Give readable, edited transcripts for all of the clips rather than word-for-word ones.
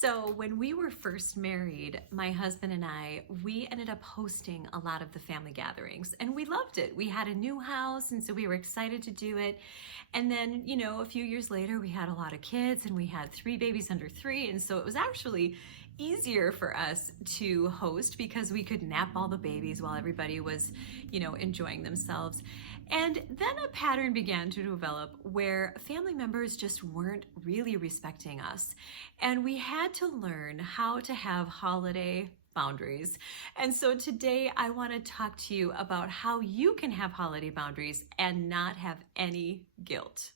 So when we were first married, my husband and I, we ended up hosting a lot of the family gatherings and we loved it. We had a new house and so we were excited to do it. And then, a few years later, we had a lot of kids and we had 3 babies under 3. And so it was actually easier for us to host because we could nap all the babies while everybody was, enjoying themselves. And then a pattern began to develop where family members just weren't really respecting us. And we had to learn how to have holiday boundaries. And so today I want to talk to you about how you can have holiday boundaries and not have any guilt.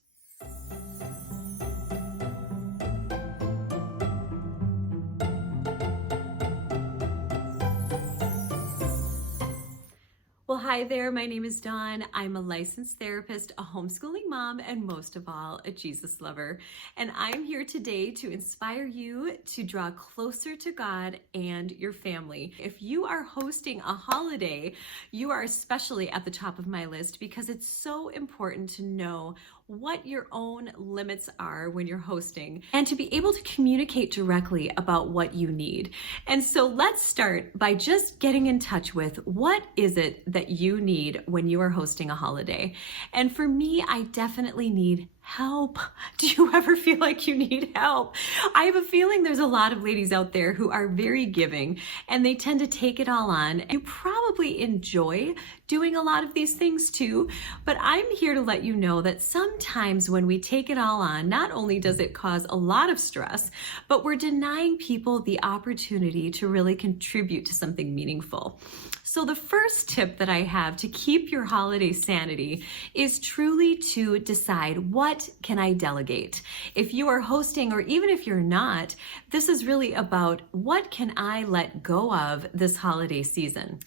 Well, hi there. My name is Dawn. I'm a licensed therapist, a homeschooling mom, and most of all, a Jesus lover. And I'm here today to inspire you to draw closer to God and your family. If you are hosting a holiday, you are especially at the top of my list because it's so important to know what your own limits are when you're hosting and to be able to communicate directly about what you need. And so let's start by just getting in touch with what is it that you need when you are hosting a holiday. And for me, I definitely need help. Do you ever feel like you need help? I have a feeling there's a lot of ladies out there who are very giving and they tend to take it all on. You probably enjoy doing a lot of these things too, but I'm here to let you know that sometimes when we take it all on, not only does it cause a lot of stress, but we're denying people the opportunity to really contribute to something meaningful. So the first tip that I have to keep your holiday sanity is truly to decide, what can I delegate? If you are hosting, or even if you're not, this is really about what can I let go of this holiday season.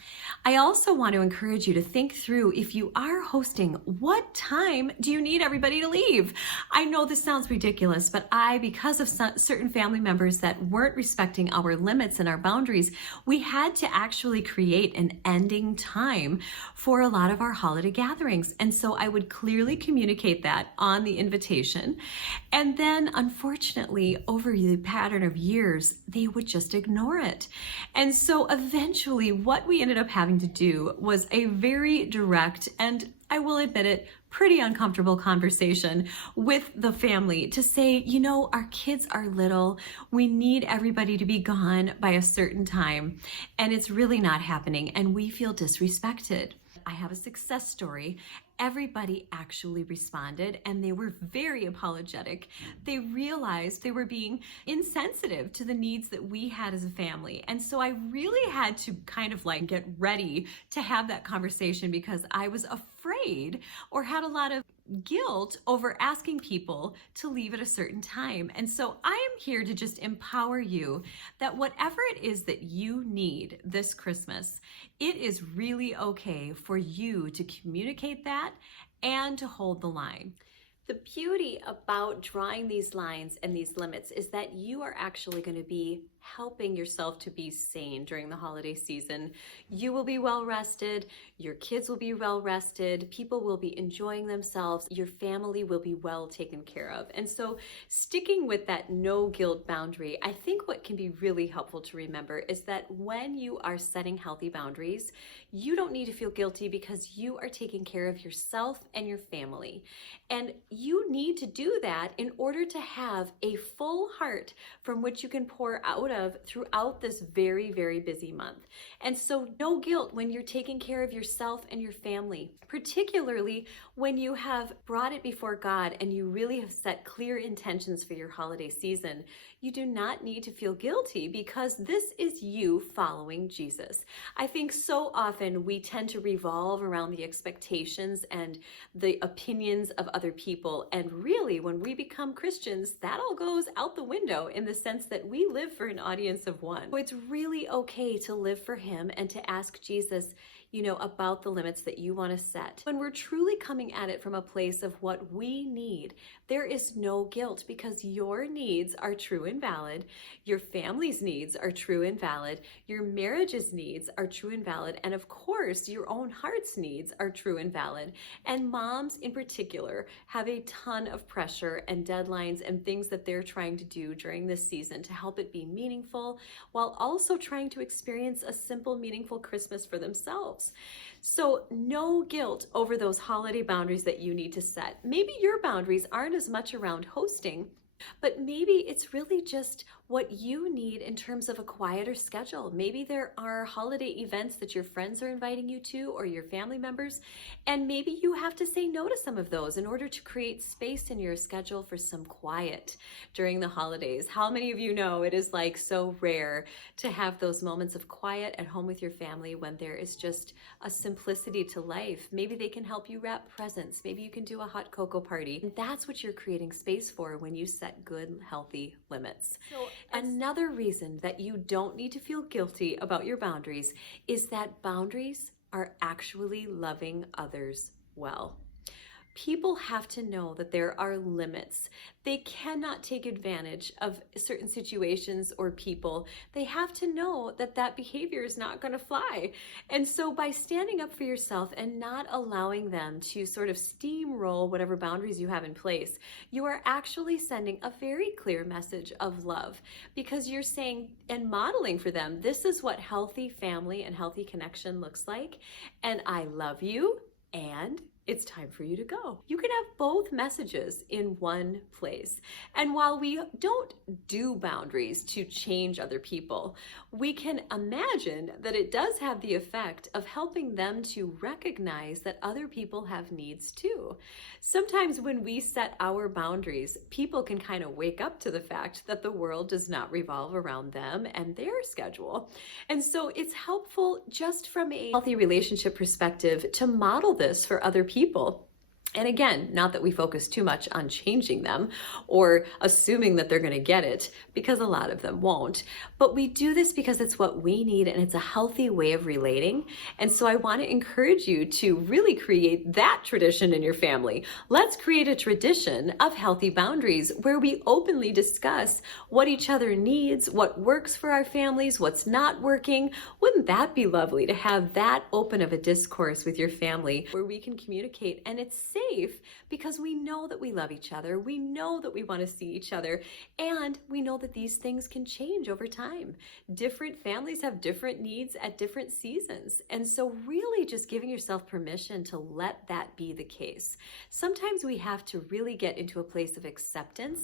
I also want to encourage you to think through, if you are hosting, what time do you need everybody to leave? I know this sounds ridiculous, but because of certain family members that weren't respecting our limits and our boundaries, we had to actually create an ending time for a lot of our holiday gatherings. And so I would clearly communicate that on the invitation. And then unfortunately, over the pattern of years, they would just ignore it. And so eventually what we ended up having to do was a very direct, and I will admit it, pretty uncomfortable conversation with the family to say, our kids are little. We need everybody to be gone by a certain time, and it's really not happening, and we feel disrespected. I have a success story. Everybody actually responded and they were very apologetic. They realized they were being insensitive to the needs that we had as a family. And so I really had to kind of get ready to have that conversation because I was afraid or had a lot of guilt over asking people to leave at a certain time. And so I am here to just empower you that whatever it is that you need this Christmas, it is really okay for you to communicate that and to hold the line. The beauty about drawing these lines and these limits is that you are actually going to be helping yourself to be sane during the holiday season. You will be well rested, your kids will be well rested, people will be enjoying themselves, your family will be well taken care of. And so sticking with that no guilt boundary, I think what can be really helpful to remember is that when you are setting healthy boundaries, you don't need to feel guilty because you are taking care of yourself and your family. And you need to do that in order to have a full heart from which you can pour out of throughout this very, very busy month. And so no guilt when you're taking care of yourself and your family, particularly when you have brought it before God and you really have set clear intentions for your holiday season. You do not need to feel guilty because this is you following Jesus. I think so often we tend to revolve around the expectations and the opinions of other people. And really, when we become Christians, that all goes out the window in the sense that we live for an audience of one. So it's really okay to live for Him and to ask Jesus, about the limits that you want to set. When we're truly coming at it from a place of what we need, there is no guilt because your needs are true and valid. Your family's needs are true and valid. Your marriage's needs are true and valid. And of course, your own heart's needs are true and valid. And moms in particular have a ton of pressure and deadlines and things that they're trying to do during this season to help it be meaningful, while also trying to experience a simple, meaningful Christmas for themselves. So no guilt over those holiday boundaries that you need to set. Maybe your boundaries aren't as much around hosting, but maybe it's really just what you need in terms of a quieter schedule. Maybe there are holiday events that your friends are inviting you to or your family members, and maybe you have to say no to some of those in order to create space in your schedule for some quiet during the holidays. How many of you know it is like so rare to have those moments of quiet at home with your family when there is just a simplicity to life? Maybe they can help you wrap presents. Maybe you can do a hot cocoa party. And that's what you're creating space for when you set good, healthy limits. So another reason that you don't need to feel guilty about your boundaries is that boundaries are actually loving others well. People have to know that there are limits. They cannot take advantage of certain situations or people. They have to know that that behavior is not going to fly. And so by standing up for yourself and not allowing them to sort of steamroll whatever boundaries you have in place, you are actually sending a very clear message of love, because you're saying and modeling for them, this is what healthy family and healthy connection looks like. And I love you, and it's time for you to go. You can have both messages in one place. And while we don't do boundaries to change other people, we can imagine that it does have the effect of helping them to recognize that other people have needs too. Sometimes when we set our boundaries, people can kind of wake up to the fact that the world does not revolve around them and their schedule. And so it's helpful just from a healthy relationship perspective to model this for other people. And again, not that we focus too much on changing them or assuming that they're going to get it, because a lot of them won't. But we do this because it's what we need and it's a healthy way of relating. And so I want to encourage you to really create that tradition in your family. Let's create a tradition of healthy boundaries where we openly discuss what each other needs, what works for our families, what's not working. Wouldn't that be lovely to have that open of a discourse with your family where we can communicate and it's safe because we know that we love each other, we know that we want to see each other, and we know that these things can change over time. Different families have different needs at different seasons, and so really just giving yourself permission to let that be the case. Sometimes we have to really get into a place of acceptance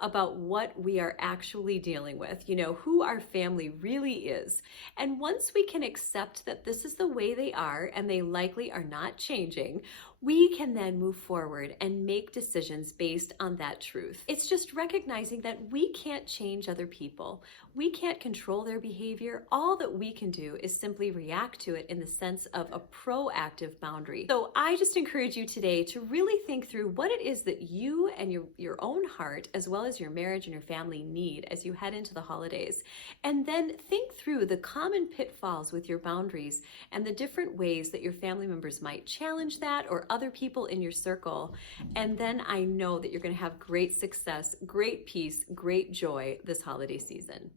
about what we are actually dealing with, who our family really is. And once we can accept that this is the way they are and they likely are not changing, we can then move forward and make decisions based on that truth. It's just recognizing that we can't change other people. We can't control their behavior. All that we can do is simply react to it in the sense of a proactive boundary. So I just encourage you today to really think through what it is that you and your own heart, as well as your marriage and your family, need as you head into the holidays. And then think through the common pitfalls with your boundaries and the different ways that your family members might challenge that, or other people in your circle. And then I know that you're going to have great success, great peace, great joy this holiday season.